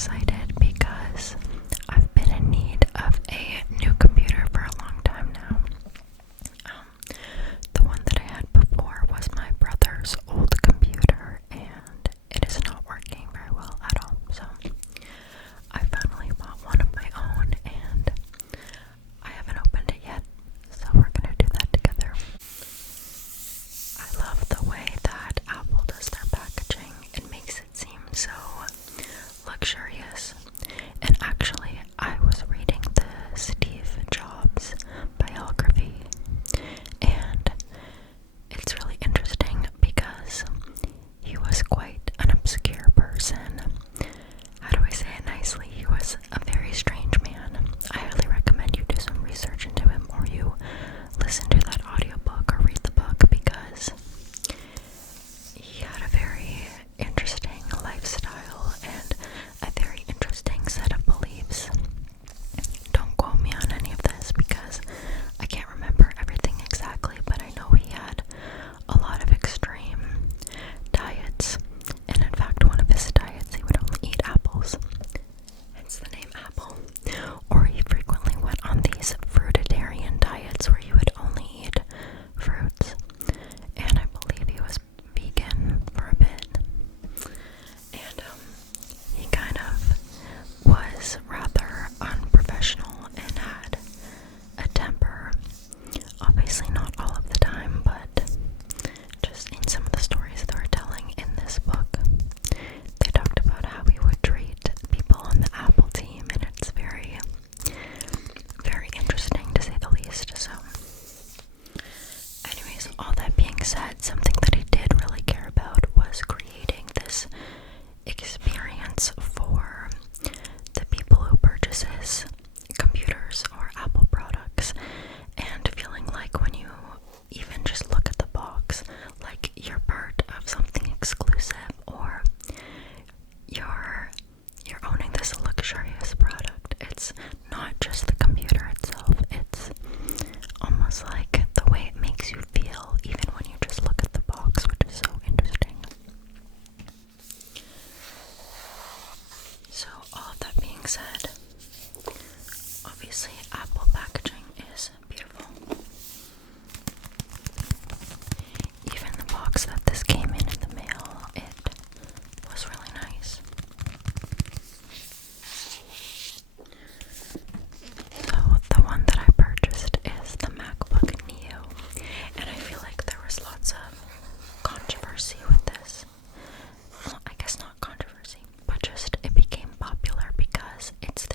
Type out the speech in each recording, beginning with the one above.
excited because I've been in need of a new computer for a long time now. The one that I had before was my brother's old computer, and it is not working very well at all. So I finally bought one of my own, and I haven't opened it yet, so we're gonna do that together. I love the way that Apple does their packaging. It makes it seem so luxurious. And actually, I was reading the Steve Jobs biography, and it's really interesting because he was quite an obscure person. How do I say it nicely? He was a very strange man. I highly recommend you do some research into him, or you listen to that audiobook or read the book, because he had a very interesting lifestyle and a very interesting set of beliefs. Don't quote me on any of this because I can't remember everything exactly, but I know he had a lot of extreme diets, and in fact one of his diets, he would only eat apples, hence the name Apple. Or he frequently went on these fruitarian diets where he would only eat fruits, and I believe he was vegan for a bit. And he kind of was rather unprofessional and had a temper. Obviously not all of the time, but just in some of the stories they were telling in this book, they talked about how he would treat people on the Apple team, and it's very, very interesting to say the least. So anyways, all that being said, something that I did really care about was creating this experience for the people who purchases computers or Apple products, and feeling like when you even just look at the box, like you're part of something exclusive, or you're owning this luxurious product. It's not just the computer itself, it's almost like the way it makes you feel even when you just look at the box, which is so interesting. So all of that being said, obviously Apple packaging is beautiful. Even the box that this came in the mail, it was really nice. So the one that I purchased is the MacBook Neo, and I feel like there was lots of controversy with this. Well, I guess not controversy, but just it became popular because it's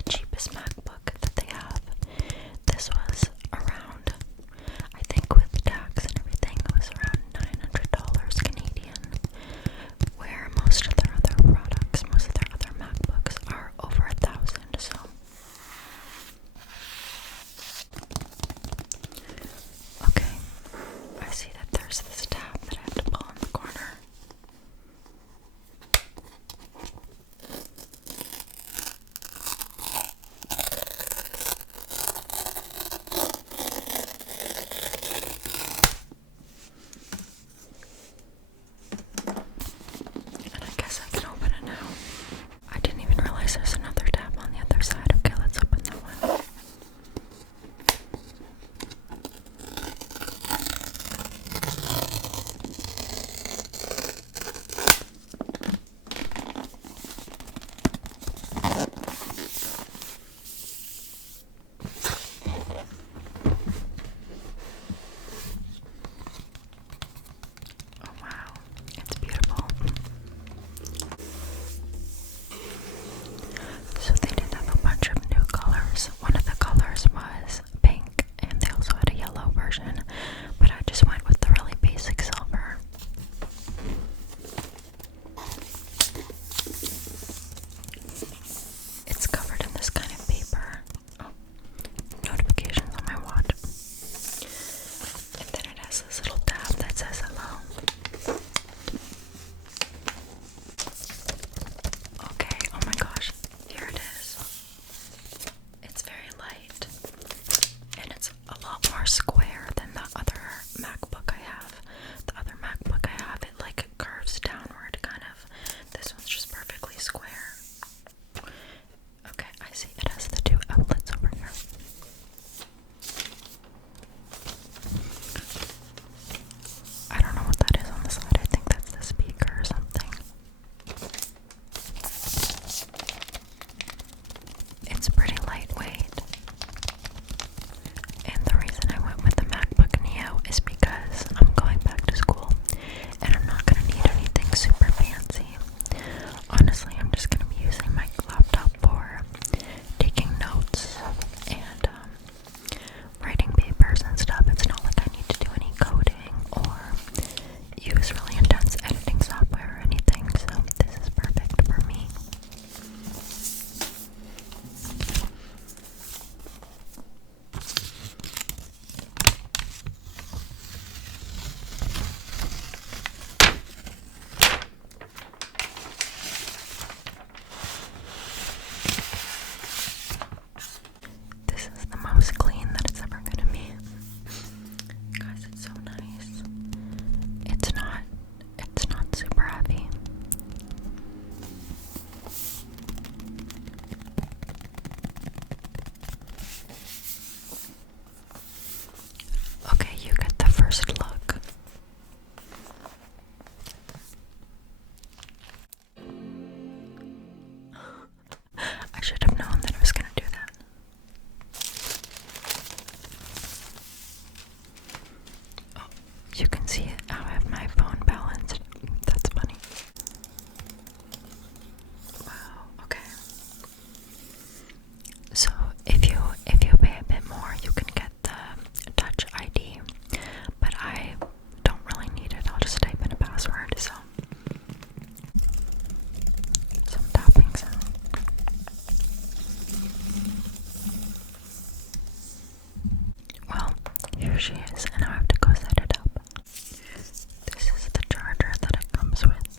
there she is, and now I have to go set it up. This is the charger that it comes with.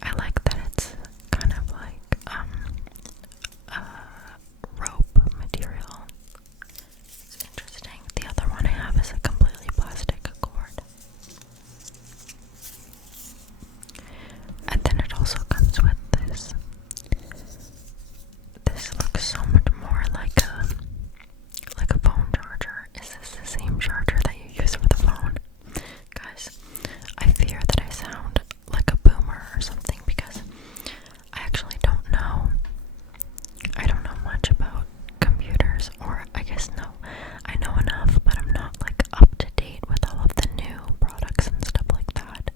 I like that it's kind of like rope material. It's interesting. The other one I have is a completely plastic cord. And then it also comes with this. This looks so much more like a phone charger. Is this the same charger that you use for the phone? Guys, I fear that I sound like a boomer or something because I actually don't know. I don't know much about computers, or I guess no, I know enough, but I'm not like up to date with all of the new products and stuff like that.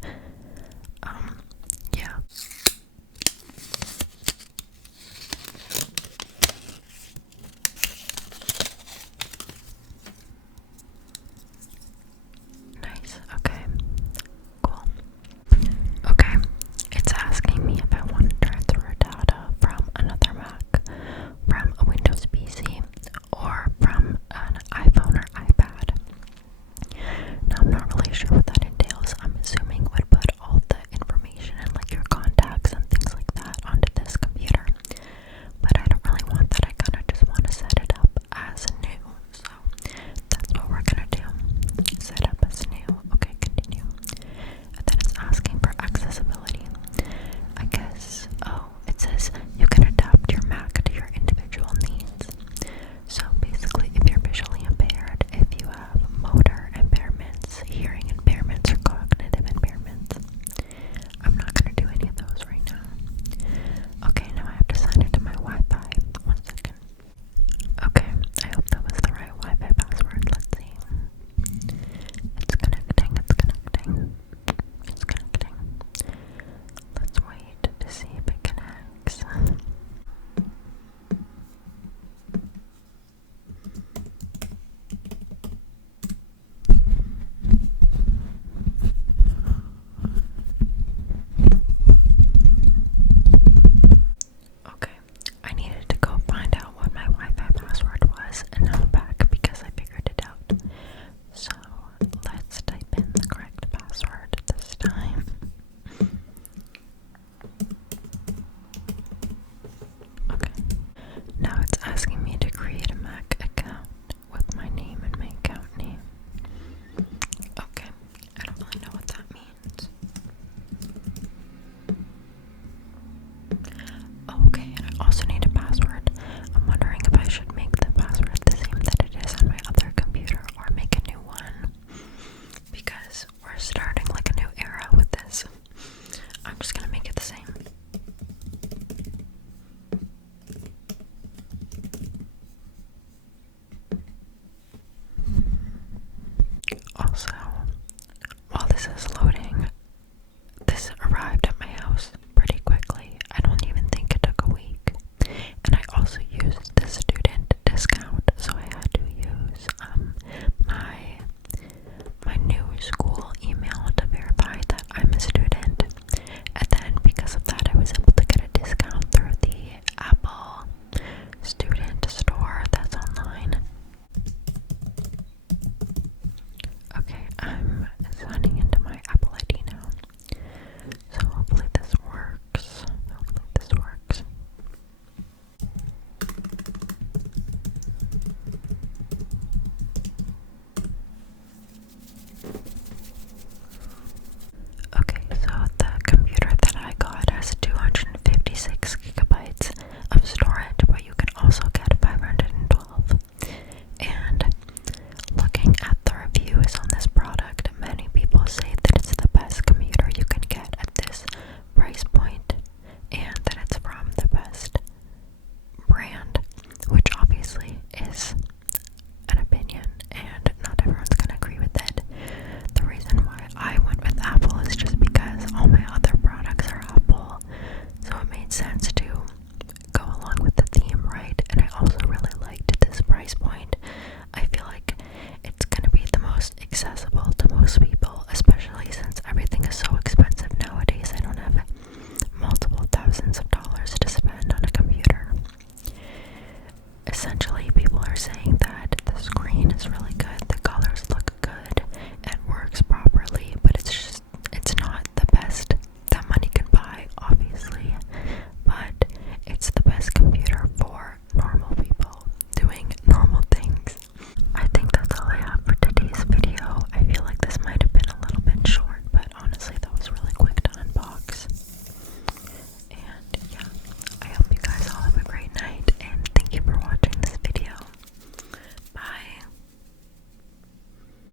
Yeah. Nice, okay, cool. Okay, it's asking me if I want to transfer data from another Mac, from a Windows PC, or from an iPhone or iPad. Now, I'm not really sure what that entails. I'm assuming it would put all the information and like your contacts and things like that onto this computer. But I don't really want that. I kind of just want to set it up as new. So that's what we're gonna do. Set up as new. Okay, continue. And then it's asking for accessibility. I guess, oh, it says you can adapt your Mac to your individual needs. So basically, if you're visually impaired, if you have motor impairments, hearing impairments, or cognitive impairments, I'm not going to do any of those right now. Okay, now I have to sign into my Wi-Fi. 1 second. Okay, I hope that was the right Wi-Fi password. Let's see. It's connecting, it's connecting. It's connecting. Let's wait to see if it connects. Okay, I needed to go find out what my Wi-Fi password was, and now I'm back because I figured it out. So let's type in the correct password this time. Okay, now it's asking me to create a Mac account with my name and my account name. Okay, I don't really know what that means. Okay, and I also need a password